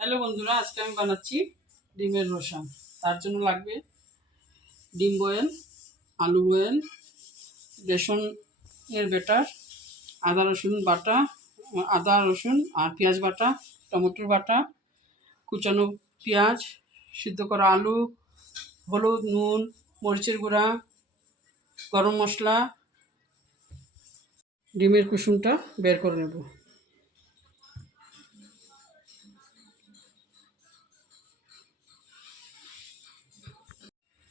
Hello বন্ধুরা, আজকে আমি বানাচ্ছি ডিমের রসা। তার জন্য লাগবে ডিম বয়েল, আলু বয়েল, বেসনের ব্যাটার, আদা রসুন বাটা, আদা রসুন আর পেঁয়াজ বাটা, টমেটোর বাটা, কুচানো পেঁয়াজ, সিদ্ধ করা আলু, হলুদ, নুন, মরিচের গুঁড়া, গরম মশলা। ডিমের কুসুমটা বের করে নেব।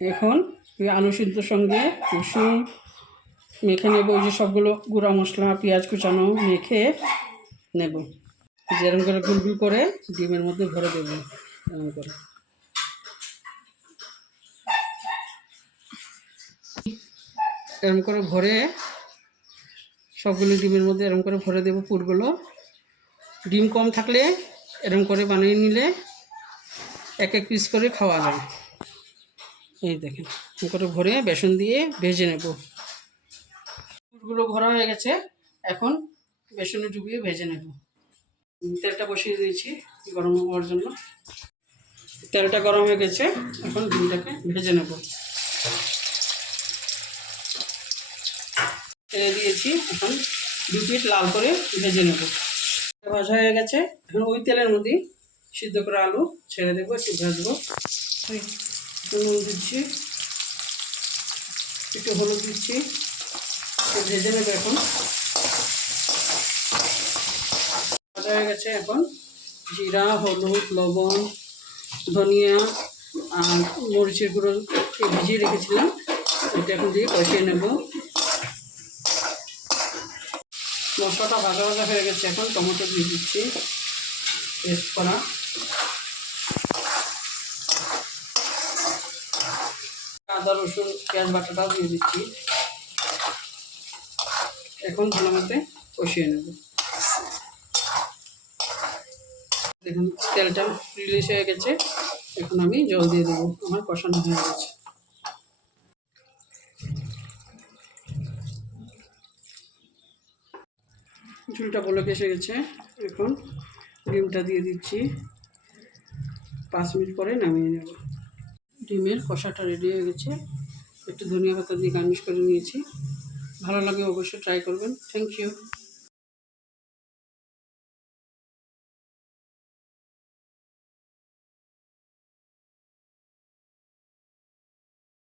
এখন ওই আলু সিদ্ধর সঙ্গে কুসুম মেখে নেব। ওই যে সবগুলো গুঁড়া মশলা, পেঁয়াজ কুচানো মেখে নেব। যেরকম করে গুল গুল করে ডিমের মধ্যে ভরে দেবো। এরকম করে ভরে সবগুলো ডিমের মধ্যে এরকম করে ভরে দেবো পুরগুলো। ডিম কম থাকলে এরকম করে বানিয়ে নিলে এক এক পিস করে খাওয়া যায়। এই দেখেন, এরকম করে ভরে বেসন দিয়ে ভেজে নেব। পুরগুলো ভরা হয়ে গেছে, এখন বেসনে ডুবিয়ে ভেজে নেব। তেলটা বসিয়ে দিয়েছি গরম হওয়ার জন্য। তেলটা গরম হয়ে গেছে, এখন ডিমটাকে ভেজে নেব। তেলে দিয়েছি, এখন দু পিঠ লাল করে ভেজে নেব। ভাজা হয়ে গেছে, এখন ওই তেলের মধ্যে সিদ্ধ করে আলু ছেড়ে দেবো, একটু ভাজবো। নুন দিচ্ছি, একটু হলুদ দিচ্ছি, একটু ভেজে নেবো। এখন ভাজা হয়ে গেছে, এখন জিরা, হলুদ, লবণ, ধনিয়া আর মরিচের গুঁড়ো ভিজিয়ে রেখেছিলাম, এটা এখন দিয়ে কষিয়ে নেব। মশলাটা ভাজা ভাজা হয়ে গেছে, এখন টমেটো দিয়ে দিচ্ছি পেস্ট করা। আদা রসুন পেঁয়াজ বাটাটাও দিয়ে দিচ্ছি। এখন ভালো মতো কষিয়ে নেব। দেখুন তেলটা রিলিজ হয়ে গেছে, এখন আমি জল দিয়ে দেবো। আমার কষানো হয়ে গেছে। ঝুলটা বলে এসে গেছে, এখন ডিমটা দিয়ে দিচ্ছি। 5 মিনিট পরে নামিয়ে নেব। ডিমের কষাটা রেডি হয়ে গেছে, একটু ধনিয়া পাতা দিয়ে গার্নিশ করে নিয়েছি। ভালো লাগে অবশ্যই ট্রাই করবেন। Thank you.